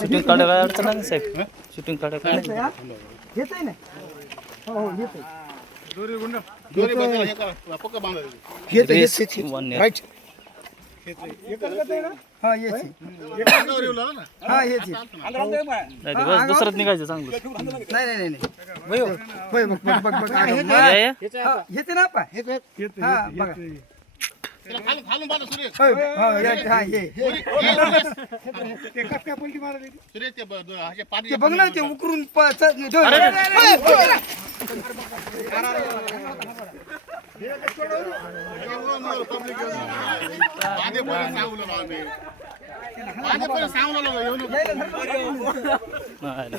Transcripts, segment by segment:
Shooting काढायला अडचण नाही साहेब, शूटिंग काढायला येत आहे ना. हो येत आहे. राईट. हा येते. हा येते. दुसरंच निघायचं चांगलं. नाही नाही नाही. बघ बघ बघ बघ बघ. येते ना आपा. हा बघा. बघ ना ते उकरून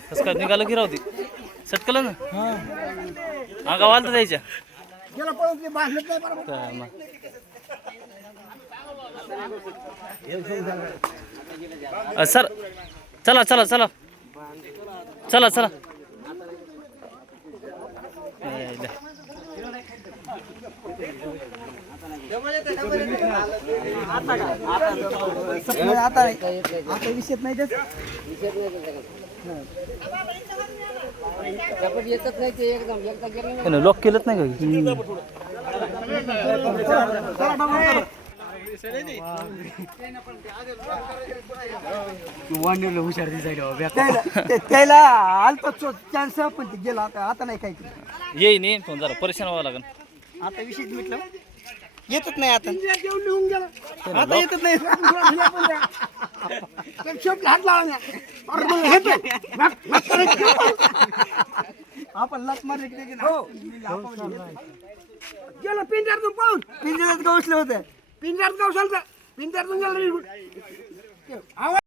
कस काय निघालं की राहते सटकलं ना. हा गावाला तर द्यायच्या सर. चला चला चला चला चला. आता विषय नाही त्याच. लॉक केलंच नाही का? हुशार त्याला आलता चान्स पण ते गेला. आता नाही काय येईन येईन फोन जरा परेशान व्हावं लागेल. आता विषय म्हटलं येतच नाही. आता लिहून गेला. आता येतच नाही. हात लावा आपण लस मारले की गेलं पिंजऱ्यातून पळून. पिंजऱ्यात गावसलं होतं. पिंजऱ्यात गावसाल तर पिंजऱ्यातून गेलं.